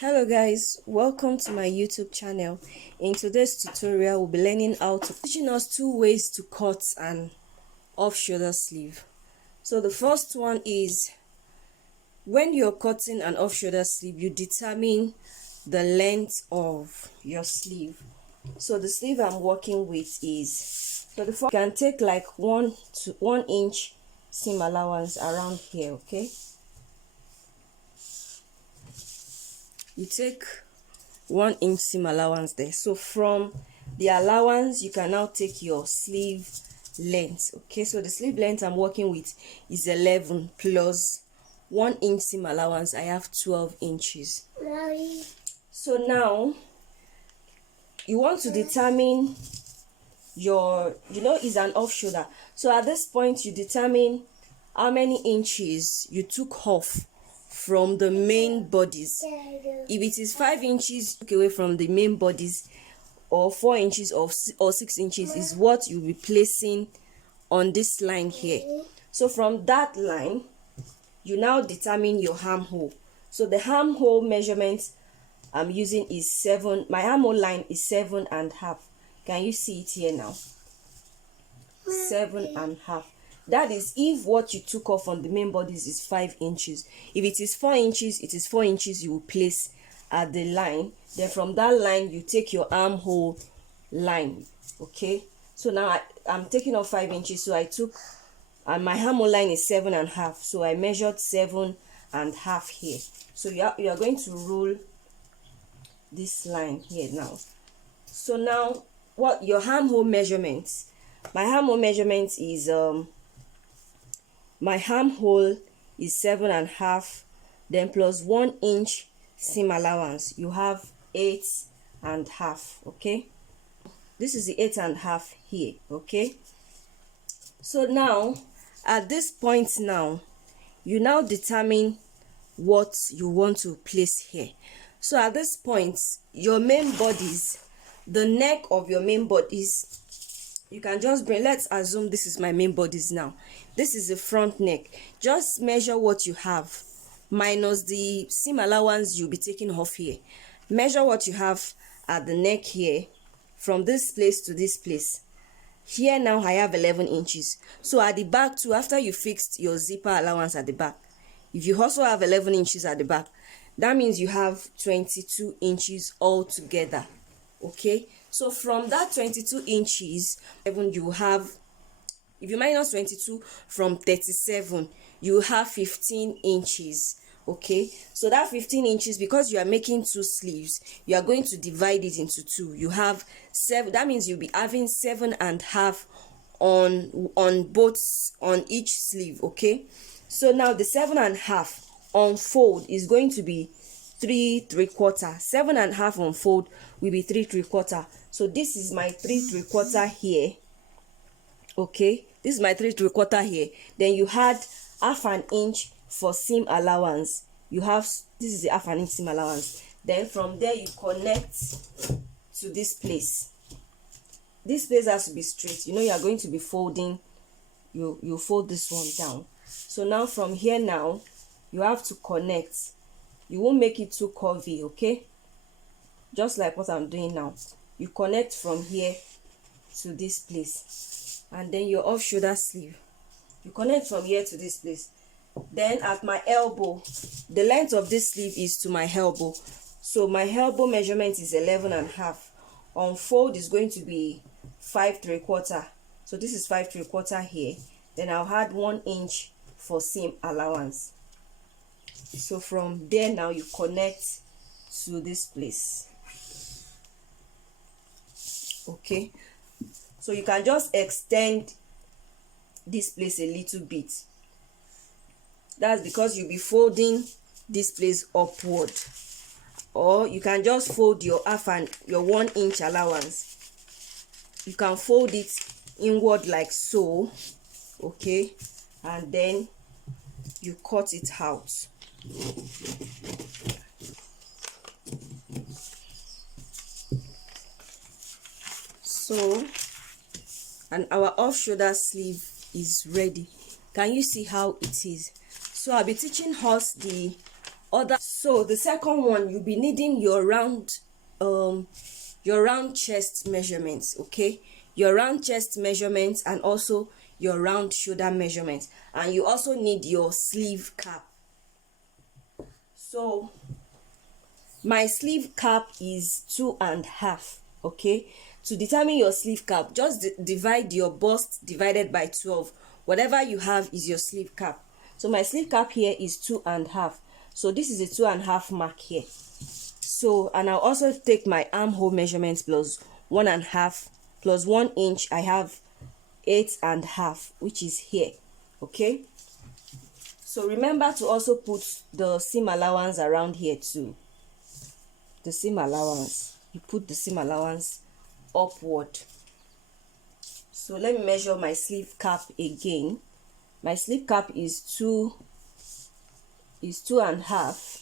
Hello guys, welcome to my YouTube channel. In today's tutorial we'll be learning how to teaching us two ways to cut an off shoulder sleeve. So the first one is when you're cutting an off shoulder sleeve, you determine the length of your sleeve. So the sleeve I'm working with is, so the first, you can take like 1 to 1 inch seam allowance around here. Okay, you take 1 inch seam allowance there. So from the allowance you can now take your sleeve length. Okay, so the sleeve length I'm working with is 11 plus 1 inch seam allowance. I have 12 inches. So now you want to determine your, is an off shoulder. So at this point you determine how many inches you took off from the main bodies. If it is 5 inches away from the main bodies, or 4 inches or 6 inches is what you'll be placing on this line here. So from that line you now determine your armhole. So the armhole measurement I'm using is 7. My armhole line is 7.5. Can you see it here now? 7.5. That is if what you took off on the main bodies is 5 inches. If it is 4 inches, it is 4 inches you will place at the line. Then from that line you take your armhole line. Okay, so now I'm taking off 5 inches, so I took, and my armhole line is 7.5, so I measured 7.5 here. So you are going to roll this line here now. So now what your armhole measurements, my armhole measurement is my armhole is 7.5, then plus 1 inch seam allowance, you have 8.5. okay, this is the 8.5 here. Okay, so now at this point now you now determine what you want to place here. So at this point your main bodies, the neck of your main bodies, you can just bring, let's assume this is my main bodies now, this is the front neck. Just measure what you have minus the seam allowance you'll be taking off here. Measure what you have at the neck here, from this place to this place. Here now I have 11 inches. So at the back too, after you fixed your zipper allowance at the back, if you also have 11 inches at the back, that means you have 22 inches altogether. Okay, so from that 22 inches, even you have, if you minus 22 from 37, you have 15 inches. Okay, so that 15 inches, because you are making two sleeves, you are going to divide it into two. You have 7, that means you'll be having 7.5 on both, on each sleeve. Okay, so now the 7.5 on fold is going to be 3/3. 7.5 on fold will be 3/3. So this is my 3/3 here. Okay, this is my 3/3 here. Then you had half an inch for seam allowance. You have, this is the half an inch seam allowance. Then from there you connect to this place. This place has to be straight. You are going to be folding, you fold this one down. So now from here now you have to connect. You won't make it too curvy. Okay, just like what I'm doing now. You connect from here to this place, and then your off shoulder sleeve, you connect from here to this place. Then at my elbow, the length of this sleeve is to my elbow, so my elbow measurement is 11.5. On fold is going to be 5/3. So this is 5/3 here. Then I'll add 1 inch for seam allowance. So from there now you connect to this place. Okay, so you can just extend this place a little bit. That's because you'll be folding this place upward, or you can just fold your half and your 1 inch allowance. You can fold it inward like so. Okay, and then you cut it out. So, and our off shoulder sleeve is ready. Can you see how it is? So I'll be teaching us the other. So the second one, you'll be needing your round chest measurements, okay? Your round chest measurements and also your round shoulder measurements, and you also need your sleeve cap. So my sleeve cap is 2.5, okay? To determine your sleeve cap, just divide your bust divided by 12. Whatever you have is your sleeve cap. So my sleeve cap here is 2.5. So this is a 2.5 mark here. So, and I'll also take my armhole measurements plus 1.5 plus 1 inch. I have 8.5, which is here, okay? So remember to also put the seam allowance around here too. The seam allowance, you put the seam allowance upward. So let me measure my sleeve cap again. My sleeve cap is 2.5.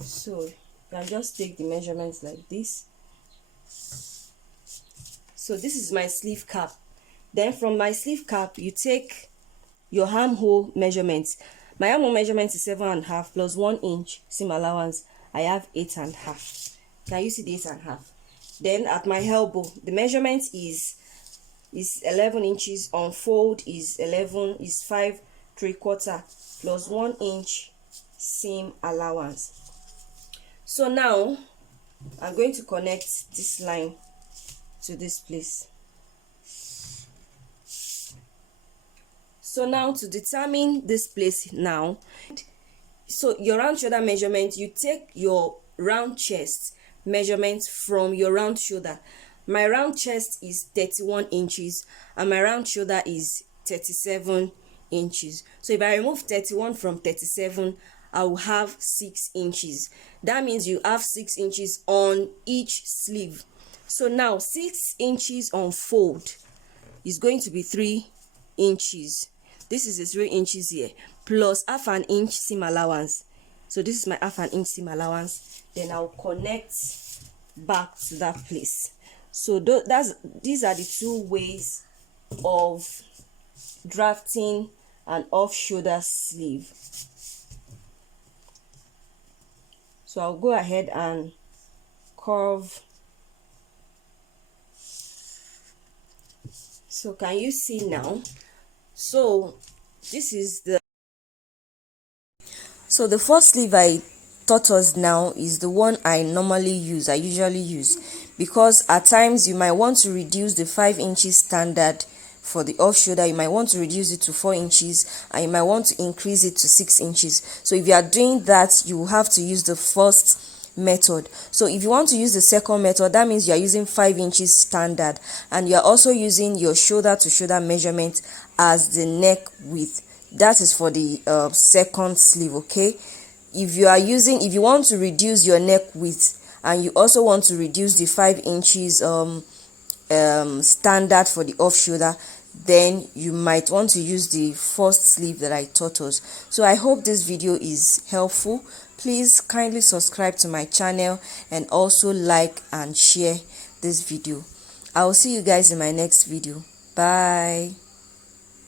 So you can just take the measurements like this. So this is my sleeve cap. Then from my sleeve cap, you take your armhole measurements. My armhole measurement is 7.5 plus 1 inch seam allowance. I have 8.5. Can you see the 8.5? Then at my elbow, the measurement is 11 inches. On fold is 5 3/4 plus 1 inch seam allowance. So now I'm going to connect this line to this place. So now to determine this place now, so your round shoulder measurement, you take your round chest measurement from your round shoulder. My round chest is 31 inches and my round shoulder is 37 inches. So if I remove 31 from 37, I will have 6 inches. That means you have 6 inches on each sleeve. So now 6 inches on fold is going to be 3 inches. This is a 3 inches here plus half an inch seam allowance. So this is my half an inch seam allowance. Then I'll connect back to that place. So these are the two ways of drafting an off shoulder sleeve. So I'll go ahead and curve. So can you see now? So this is the first sleeve I taught us now is the one I usually use, because at times you might want to reduce the 5 inches standard for the off shoulder. You might want to reduce it to 4 inches and you might want to increase it to 6 inches. So if you are doing that, you will have to use the first method. So if you want to use the second method, that means you are using 5 inches standard and you are also using your shoulder to shoulder measurement as the neck width. That is for the second sleeve, okay? If you want to reduce your neck width and you also want to reduce the 5 inches standard for the off shoulder, then you might want to use the first sleeve that I taught us. So I hope this video is helpful. Please kindly subscribe to my channel and also like and share this video. I will see you guys in my next video. Bye.